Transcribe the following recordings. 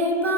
les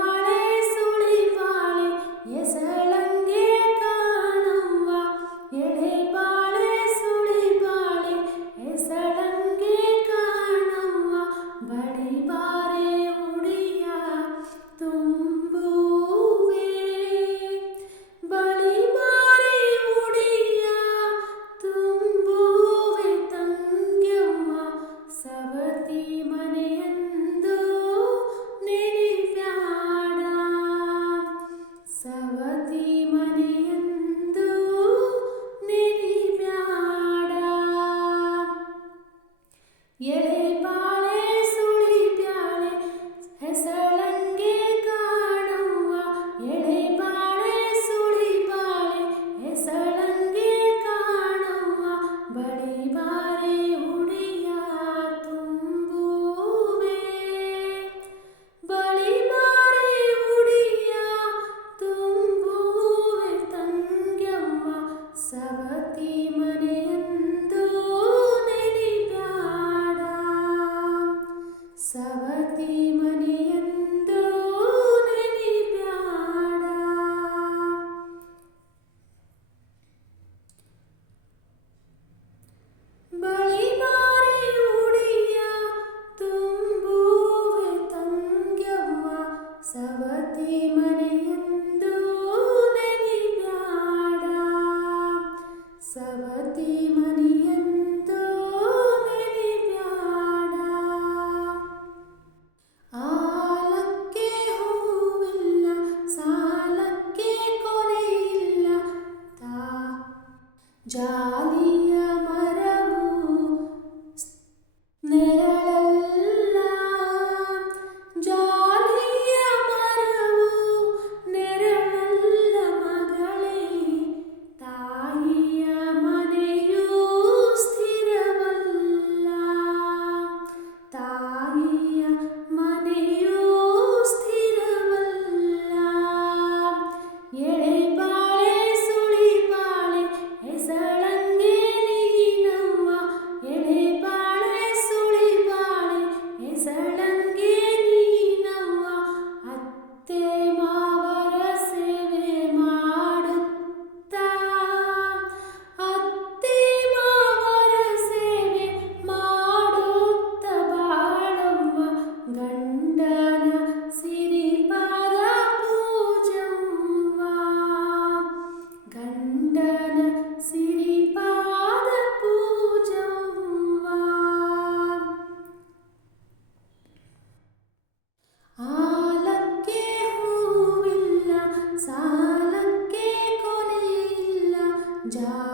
seven. 你知道